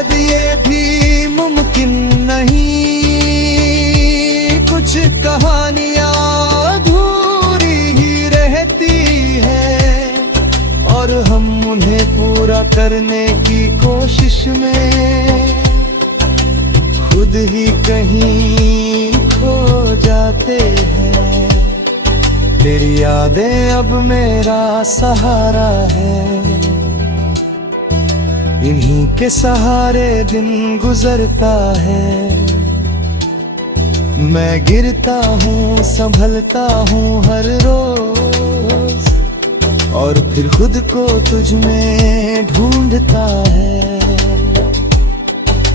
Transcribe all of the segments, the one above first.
शायद ये भी मुमकिन नहीं, कुछ कहानियां अधूरी ही रहती है और हम उन्हें पूरा करने की कोशिश में खुद ही कहीं खो जाते हैं। तेरी यादें अब मेरा सहारा है, इन्हीं के सहारे दिन गुजरता है। मैं गिरता हूँ संभलता हूँ हर रोज और फिर खुद को तुझ में ढूंढता है।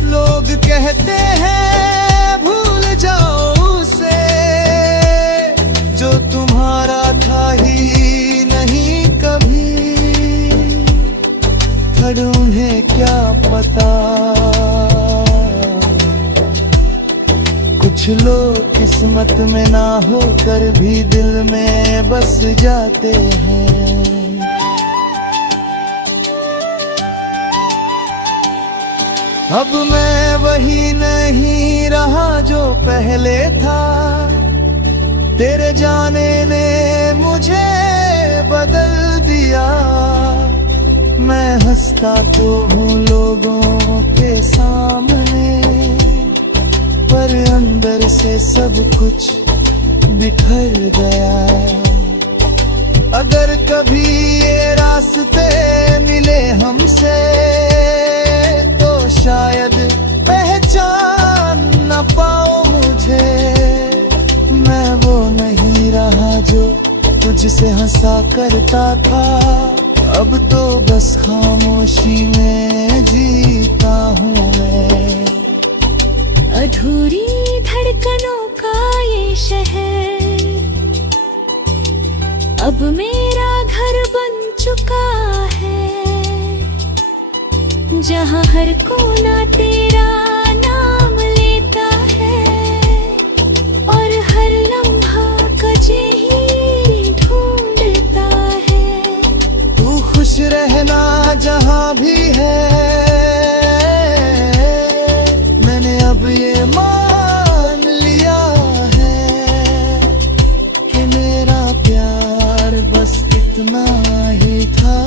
लोग कहते हैं भूल जाओ उसे जो तुम्हारा था ही नहीं कभी, पर उन्हें क्या पता कुछ लोग किस्मत में ना होकर भी दिल में बस जाते हैं। अब मैं वही नहीं रहा जो पहले था, तेरे जाने ने मुझे बदल दिया। मैं हंसता तो हूँ लोगों के सामने, पर अंदर से सब कुछ बिखर गया। अगर कभी ये रास्ते मिले हमसे तो शायद पहचान न पाओ मुझे। मैं वो नहीं रहा जो तुझसे हंसा करता था, अब तो बस खामोशी में जीता हूँ मैं। अधूरी धड़कनों का ये शहर अब मेरा घर बन चुका है, जहाँ हर कोना तेरा नाम लेता है और हर लम्हा तुझे ही ढूंढता है। तू खुश रहना जहाँ भी है, मैंने अब ये मान लिया है कि मेरा प्यार बस इतना ही था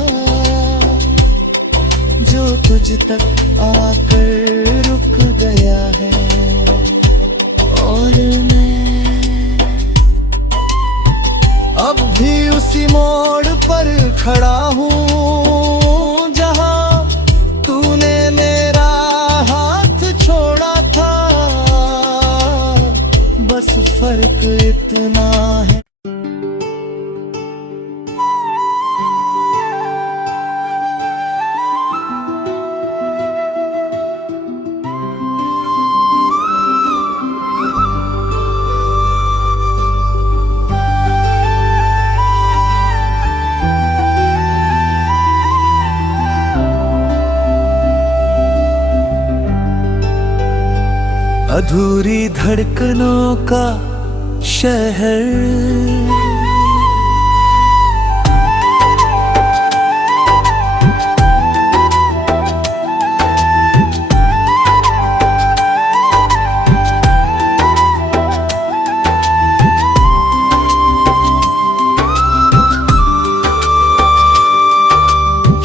जो तुझ तक आकर रुक गया है। और मैं अब भी उसी मोड़ पर खड़ा हूँ जहाँ तूने मेरा हाथ छोड़ा था, बस फर्क इतना है। अधूरी धड़कनों का शहर,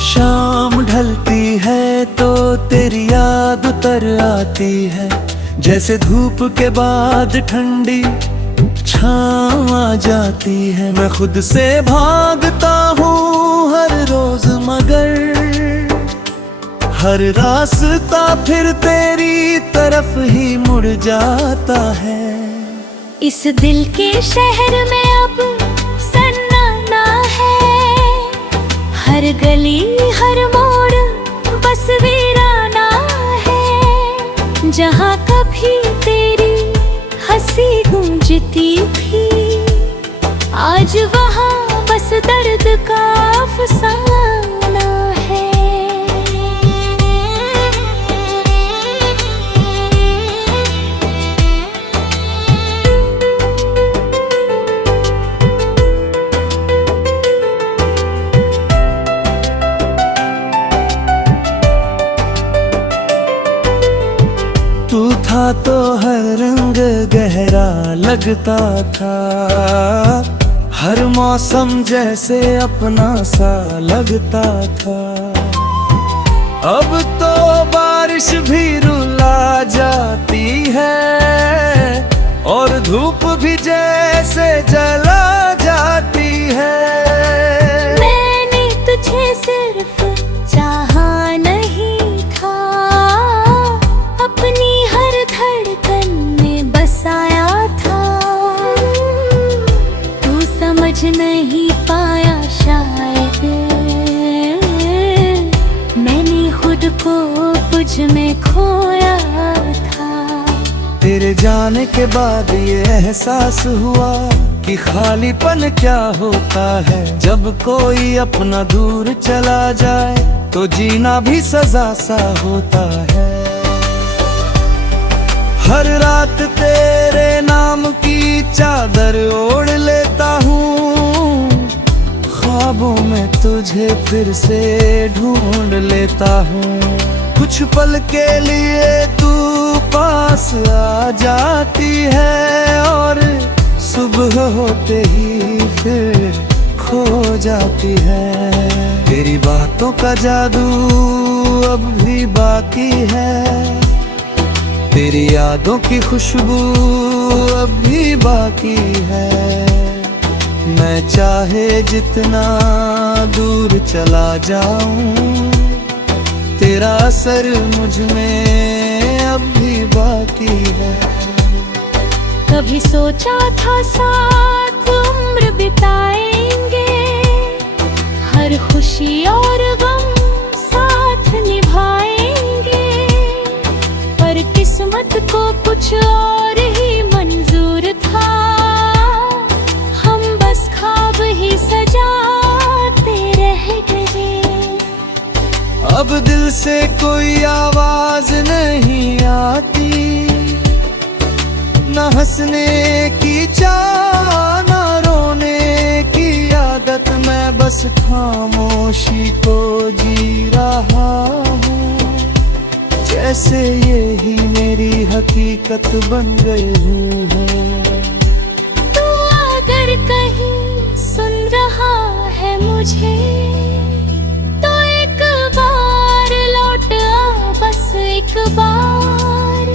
शाम ढलती है तो तेरी याद उतर आती है, जैसे धूप के बाद ठंडी छाँव आ जाती है। मैं खुद से भागता हूँ हर रोज मगर हर रास्ता फिर तेरी तरफ ही मुड़ जाता है। इस दिल के शहर में अब सन्नाटा है, हर गली हर मोड़ बस वीराना है। जहाँ कभी तेरी हंसी गूंजती थी, आज वहाँ बस दर्द का अफसाना है। तू था तो हर रंग गहरा लगता था, हर मौसम जैसे अपना सा लगता था। अब तो बारिश भी रुला जाती है और धूप भी जैसे जला जाती है। मैंने तुझे सिर्फ चाहा नहीं था, अपनी हर धड़कन में बसाया था। तू समझ नहीं पाया शायद, मैंने खुद को तुझ में खोया था। तेरे जाने के बाद ये एहसास हुआ कि खालीपन क्या होता है। जब कोई अपना दूर चला जाए तो जीना भी सजा सा होता है। हर रात तेरे नाम की चादर ओढ़ लेता हूँ, ख्वाबों में तुझे फिर से ढूंढ लेता हूँ। कुछ पल के लिए तू पास आ जाती है और सुबह होते ही फिर खो जाती है। तेरी बातों का जादू अब भी बाकी है, तेरी यादों की खुशबू अब भी बाकी है। मैं चाहे जितना दूर चला जाऊं, तेरा असर मुझ में अब भी बाकी है। कभी सोचा था साथ उम्र बिताएंगे, हर खुशी और गम साथ निभाएंगे। पर किस्मत को कुछ और ही मंजूर था, हम बस ख्वाब ही सजाते रह गए। अब दिल से कोई आवाज नहीं आती, न हंसने की चाह न रोने की आदत। मैं बस खामोशी को जी रहा हूँ, जैसे यही मेरी हकीकत बन गई हूँ। तू अगर कहीं सुन रहा है मुझे, तो एक बार लौट आ, बस एक बार।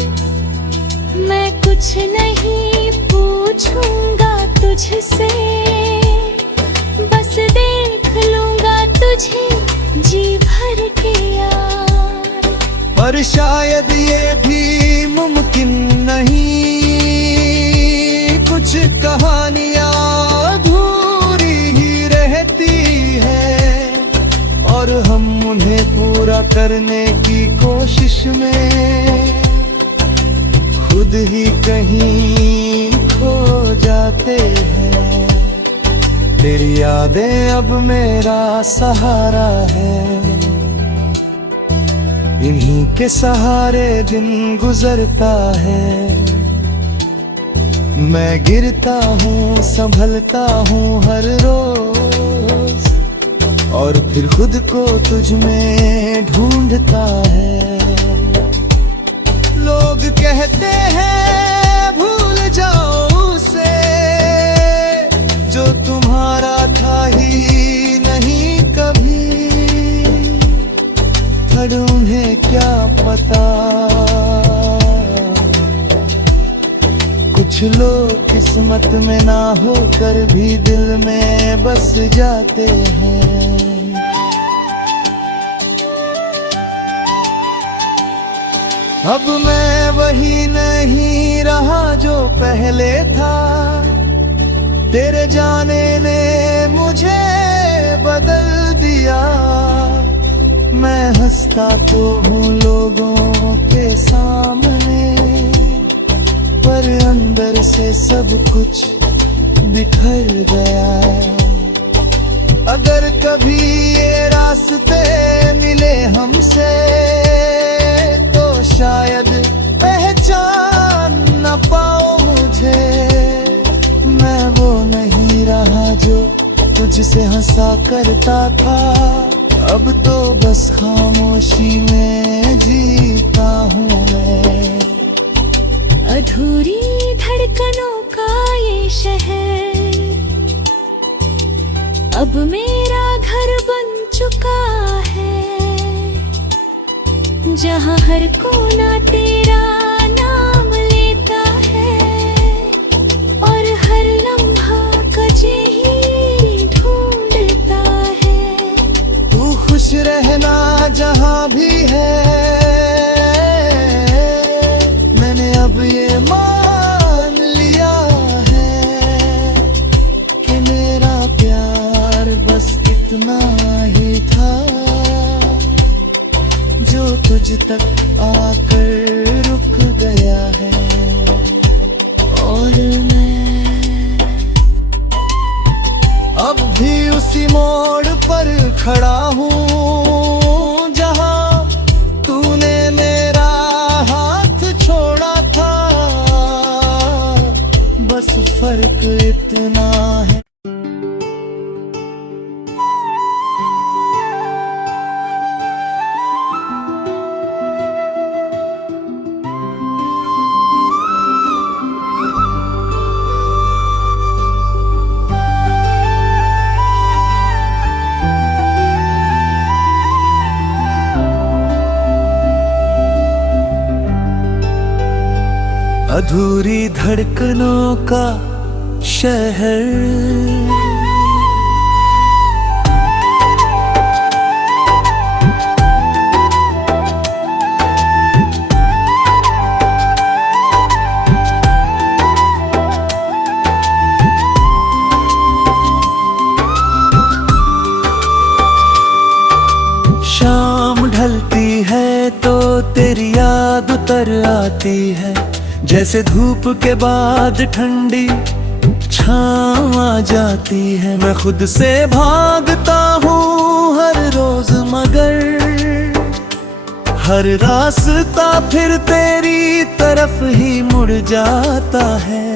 मैं कुछ नहीं पूछूंगा तुझसे, बस देख लूंगा तुझे जी भर के यार। पर शायद ये भी मुमकिन नहीं, कुछ कहानियां अधूरी ही रहती है और हम उन्हें पूरा करने की कोशिश में खुद ही कहीं खो जाते हैं। तेरी यादें अब मेरा सहारा है, इन्हीं के सहारे दिन गुजरता है। मैं गिरता हूँ संभलता हूँ हर रोज, और फिर खुद को तुझ में ढूंढता है। लोग कहते हैं भूल जाओ उसे, जो तुम्हारा था ही नहीं कभी। पर उन्हें क्या पता, कुछ लोग किस्मत में ना होकर भी दिल में बस जाते हैं। अब मैं वही नहीं रहा जो पहले था, तेरे जाने ने मुझे बदल दिया। मैं हंसता तो हूँ लोगों के सामने, पर अंदर से सब कुछ बिखर गया। अगर कभी ये रास्ते मिले हमसे, तो शायद पहचान न पाओ मुझे। मैं वो नहीं रहा जो तुझसे हंसा करता था, अब तो बस खामोशी में जीता हूँ मैं। जहाँ हर कोना तेरा नाम लेता है और हर लम्हा तुझे ही ढूंढता है। तू खुश रहना जहाँ भी है, मैंने अब ये मान लिया है कि मेरा प्यार बस इतना ही था जो तुझ तक आकर रुक गया है। और मैं अब भी उसी मोड़ पर खड़ा हूँ जहाँ तूने मेरा हाथ छोड़ा था, बस फर्क इतना है। अधूरी धड़कनों का शहर, शाम ढलती है तो तेरी याद उतर आती है, जैसे धूप के बाद ठंडी छाँव आ जाती है। मैं खुद से भागता हूँ हर रोज मगर हर रास्ता फिर तेरी तरफ ही मुड़ जाता है।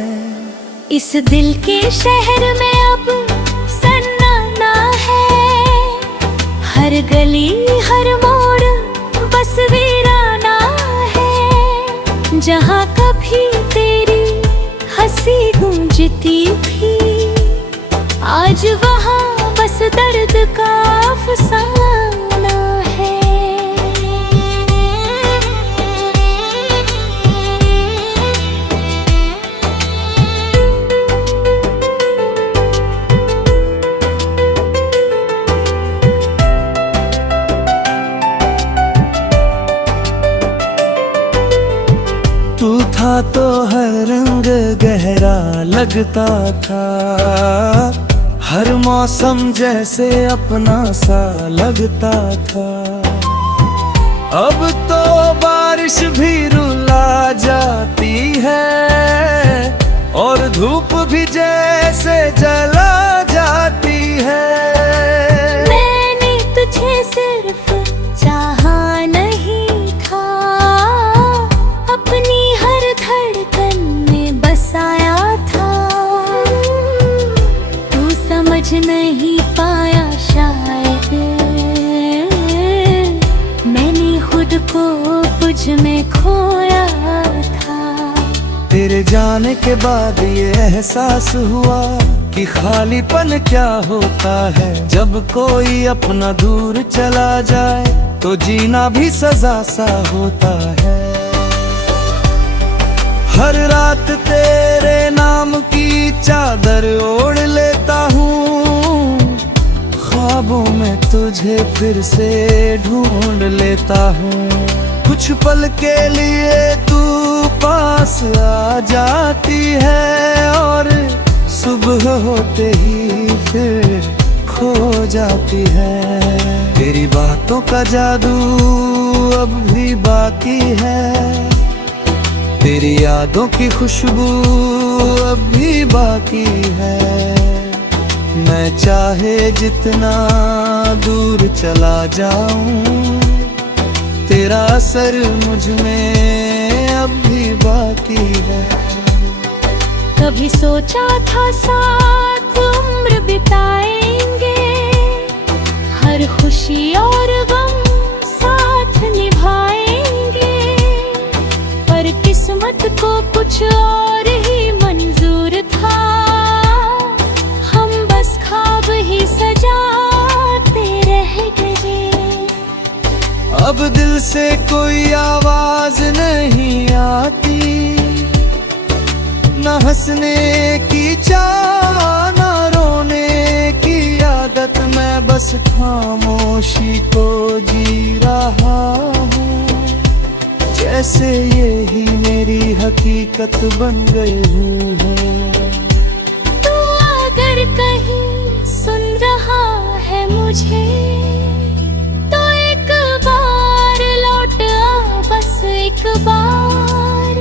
इस दिल के शहर में अब सन्नाटा है, हर गली हर मोड़ बस वीराना है। जहाँ कभी तेरी हंसी गूंजती थी, आज वहाँ बस दर्द का अफसाना है। तू था तो हर रंग गहरा लगता था, हर मौसम जैसे अपना सा लगता था। अब तो बारिश भी रुला जाती है और धूप भी जैसे जला जाती है। मैंने तुझे सिर्फ चाहा नहीं था, अपनी हर धड़कन में बसाया था। तू समझ नहीं पाया शायद, मैंने खुद को कुछ में खोया था। तेरे जाने के बाद ये एहसास हुआ कि खालीपन क्या होता है। जब कोई अपना दूर चला जाए तो जीना भी सजा सा होता है। हर रात तेरे नाम की चादर ओढ़ लेता हूँ, ख्वाबों में तुझे फिर से ढूंढ लेता हूँ। कुछ पल के लिए तू पास आ जाती है और सुबह होते ही फिर खो जाती है। तेरी बातों का जादू अब भी बाकी है, तेरी यादों की खुशबू अब भी बाकी है। मैं चाहे जितना दूर चला जाऊं, तेरा असर मुझ में अब भी बाकी है। कभी सोचा था साथ उम्र बिताएंगे, हर खुशी और गम साथ निभाएंगे, पर किस्मत को कुछ और ही मंजूर था। हम बस ख्वाब ही सजाते रह गए। अब दिल से कोई आवाज नहीं आती, न हंसने की चाह न रोने की आदत, मैं बस खामोशी को जी रहा हूँ, जैसे यही मेरी हकीकत बन गई हूँ। तू अगर कहीं सुन रहा है मुझे, तो एक बार लौट आ, बस एक बार।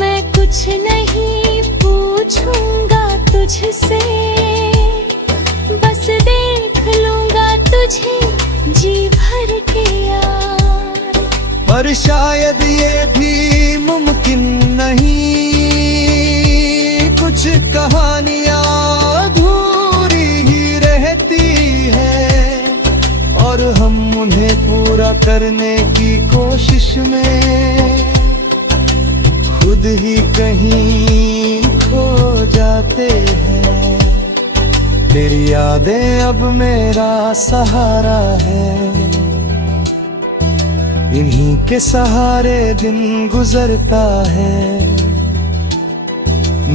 मैं कुछ नहीं पूछूंगा तुझसे, बस देख लूंगा तुझे जी भर के यार। पर शायद ये भी मुमकिन नहीं, कुछ कहानियां अधूरी ही रहती है, और हम उन्हें पूरा करने की कोशिश में खुद ही कहीं खो जाते हैं। तेरी यादें अब मेरा सहारा है, इन्हीं के सहारे दिन गुजरता है।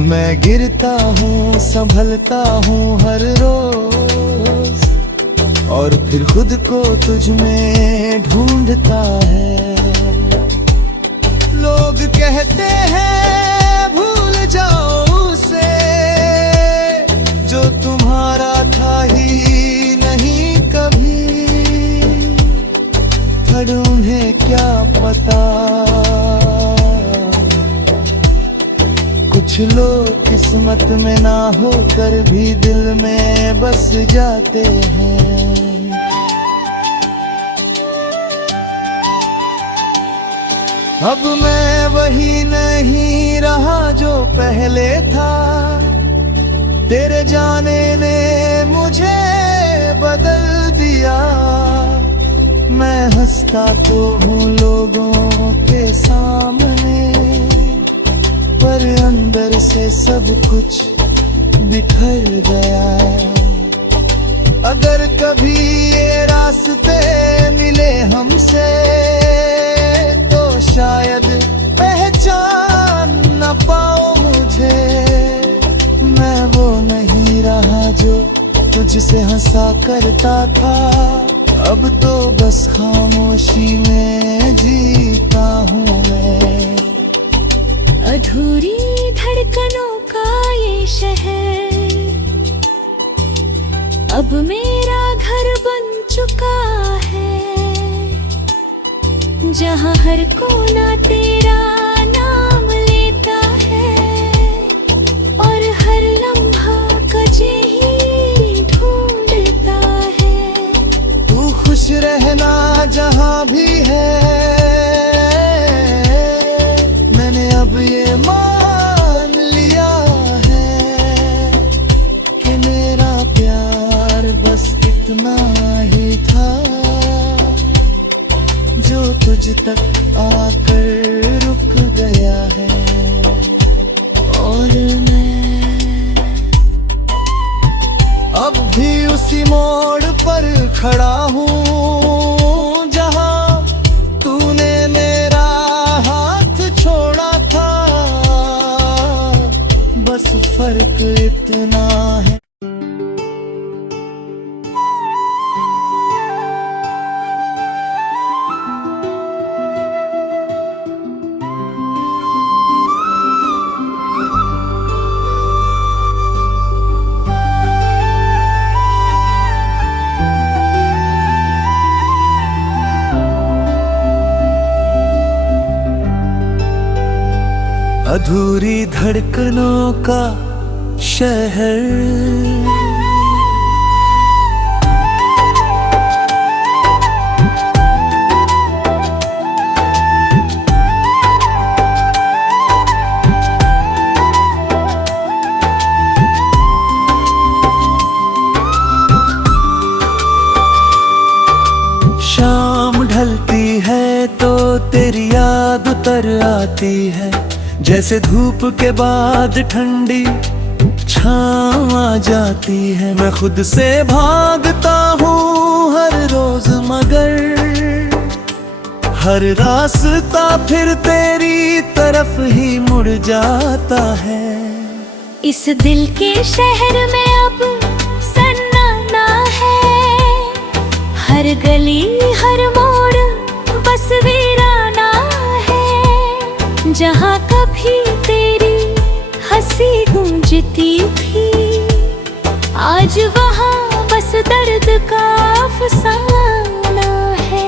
मैं गिरता हूँ संभलता हूँ हर रोज, और फिर खुद को तुझ में ढूंढता है। लोग कहते हैं भूल जाओ उसे, जो तुम्हारा था ही नहीं कभी, पर उन्हें क्या पता, कुछ लोग किस्मत में ना होकर भी दिल में बस जाते हैं। अब मैं वही नहीं रहा जो पहले था, तेरे जाने ने मुझे बदल दिया। मैं हंसता तो हूँ लोगों के सामने, पर अंदर से सब कुछ बिखर गया। अगर कभी ये रास्ते मिले हमसे, तो शायद पहचान न पाओ मुझे। मैं वो नहीं रहा जो तुझसे हंसा करता था, अब तो बस खामोशी में जीता हूँ मैं। अधूरी धड़कनों का ये शहर अब मेरा घर बन चुका है, जहाँ हर कोना तेरा नाम लेता है, और हर लम्हा तुझे ही ढूंढता है। तू खुश रहना जहाँ भी है, मैंने अब ये मान लिया है कि मेरा प्यार बस इतना ही था, जो तुझ तक आकर रुक गया है। और मैं अब भी उसी मोड़ पर खड़ा हूँ, जहाँ तूने मेरा हाथ छोड़ा था। बस फर्क इतना है। अधूरी धड़कनों का शहर, शाम ढलती है तो तेरी याद उतर आती है, जैसे धूप के बाद ठंडी छाँव आ जाती है। मैं खुद से भागता हूँ हर रोज, मगर हर रास्ता फिर तेरी तरफ ही मुड़ जाता है। इस दिल के शहर में अब सन्नाटा है, हर गली हर मोड़ बस वीराना है। जहाँ कभी तेरी हंसी गूंजती थी, आज वहाँ बस दर्द का अफसाना है।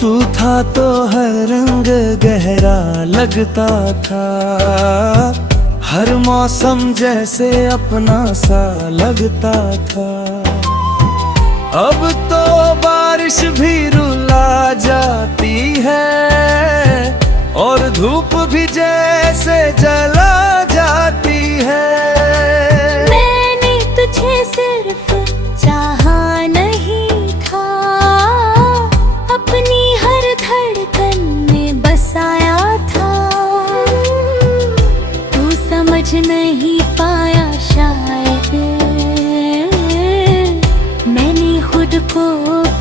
तू था तो हर रंग गहरा लगता था, हर मौसम जैसे अपना सा लगता था। अब तो बारिश भी रुला जाती है और धूप भी जैसे जला जाती है। मैंने तुझे सिर्फ चाहा नहीं था, अपनी हर धड़कन में बसाया था। तू समझ नहीं पाया शायद, मैंने खुद को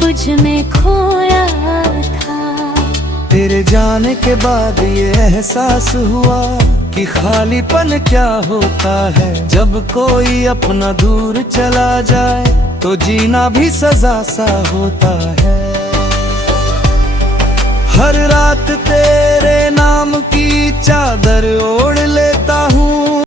तुझ में खोया था। तेरे जाने के बाद ये एहसास हुआ कि खालीपन क्या होता है। जब कोई अपना दूर चला जाए तो जीना भी सजा सा होता है। हर रात तेरे नाम की चादर ओढ़ ले